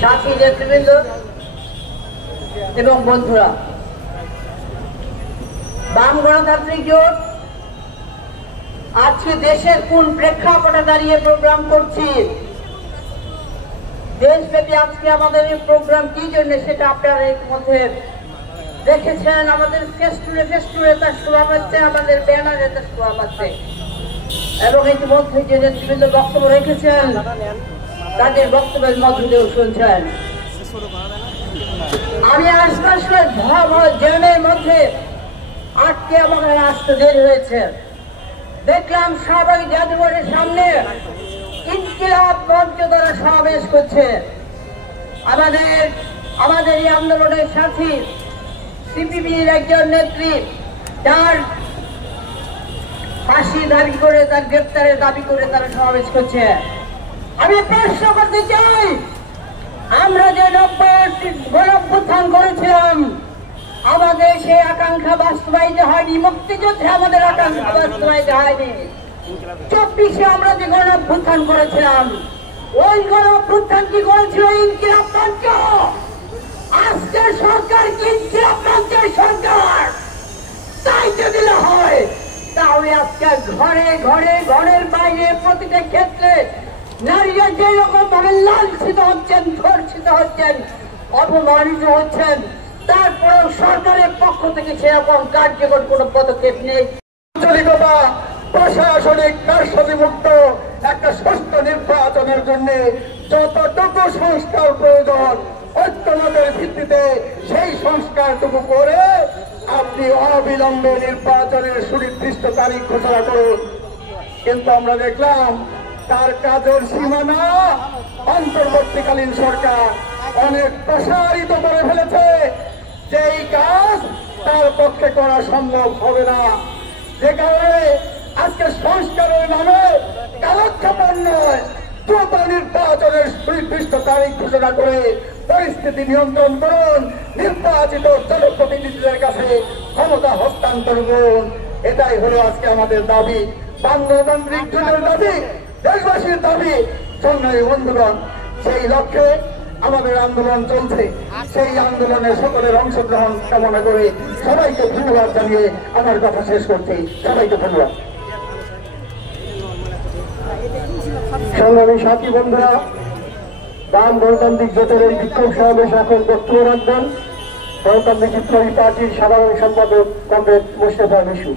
সাথী নেতৃবৃন্দ এবং বন্ধুরা, বাম গণতান্ত্রিক জোট আজকে দেশের কোন প্রেক্ষাপটে দাঁড়িয়ে প্রোগ্রাম করছি, দেশব্যাপী আজকে আমাদের এই প্রোগ্রাম কি জন্য সেটা আপনারা এর মধ্যে দেখেছেন। আমাদের ফেস্টুরে তার শোভা পাচ্ছে, আমাদের ব্যানারে তার শোভা পাচ্ছে এবং ইতিমধ্যে যে নেতৃবৃন্দ বক্তব্য রেখেছেন তাদের বক্তব্যের মধ্য দিয়েও শুনছেন। আমি আসলে জ্যামের মধ্যে আটকে আমাকে আসতে দেরি হয়েছে। দেখলাম সবাই জাদুঘরের সামনে ইনকিলাব মঞ্চ দ্বারা সমাবেশ করছে। আমাদের এই আন্দোলনের সাথী সিপিবির একজন নেত্রী তার ফাঁসি দাবি করে, তার গ্রেপ্তারের দাবি করে তারা সমাবেশ করছে। আমি প্রশ্ন করতে চাই, আমরা যে 90 গণঅভ্যুত্থান করেছিলাম, আমাদের সেই আকাঙ্ক্ষা বাস্তবায়িত হয়নি। মুক্তিযুদ্ধে আমাদের আকাঙ্ক্ষা বাস্তবায়িত হয়নি। 24-এ আমরা যে গণঅভ্যুত্থান করেছিলাম, ওই গণঅভ্যুত্থান কি করেছিল ইনকিলাব মঞ্চ। আজকের সরকার কি ইনকিলাব মঞ্চের সরকার? তাই যদি না হয় তাহলে আজকে ঘরে ঘরে, ঘরের বাইরে, প্রতিটা ক্ষেত্রে নারীরা যে রকম ভাবে লাঞ্ছিত হচ্ছেন, ধর্ষিত হচ্ছেন, অপমানিত হচ্ছেন, তারপরেও সরকারের পক্ষ থেকে সেরকম কার্যকর কোন পদক্ষেপ নেই। আঞ্চলিকতা, প্রশাসনিক কারসাজিমুক্ত একটা সুষ্ঠু নির্বাচনের জন্য যতটুকু সংস্কার প্রয়োজন, ঐক্যমতের ভিত্তিতে সেই সংস্কারটুকু করে আপনি অবিলম্বে নির্বাচনের সুনির্দিষ্ট তারিখ ঘোষণা করুন। কিন্তু আমরা দেখলাম তার কাজের সীমানা অন্তর্বর্তীকালীন সরকার অনেক প্রসারিত করে ফেলেছে। যেই কাজ তার পক্ষে করা সম্ভব হবে না, যে কারণে আজকে সংস্কারের নামে কালক্ষেপণ নয়, দ্রুত নির্বাচনের সুনির্দিষ্ট তারিখ ঘোষণা করে পরিস্থিতি নিয়ন্ত্রণ করুন, নির্বাচিত জনপ্রতিনিধিদের কাছে ক্ষমতা হস্তান্তর করুন। এটাই হলো আজকে আমাদের দাবি, বাংলাতান্ত্রিক জোটের দাবি, দেশবাসীর দাবি। সংগ্রামী বন্ধুগণ, সেই লক্ষ্যে আমাদের আন্দোলন চলছে। সেই আন্দোলনে সকলের অংশগ্রহণ কামনা করে সবাইকে ধন্যবাদ জানিয়ে আমার কথা শেষ করছি। সবাইকে ধন্যবাদ। সংগ্রামী সাথী বন্ধুরা, বাম গণতান্ত্রিক জোটের এই বিক্ষোভ সমাবেশ এখন বক্তব্য রাখবেন গণতান্ত্রিক বিপ্লবী পার্টির সাধারণ সম্পাদক কমরেড মোস্তফা মিশু।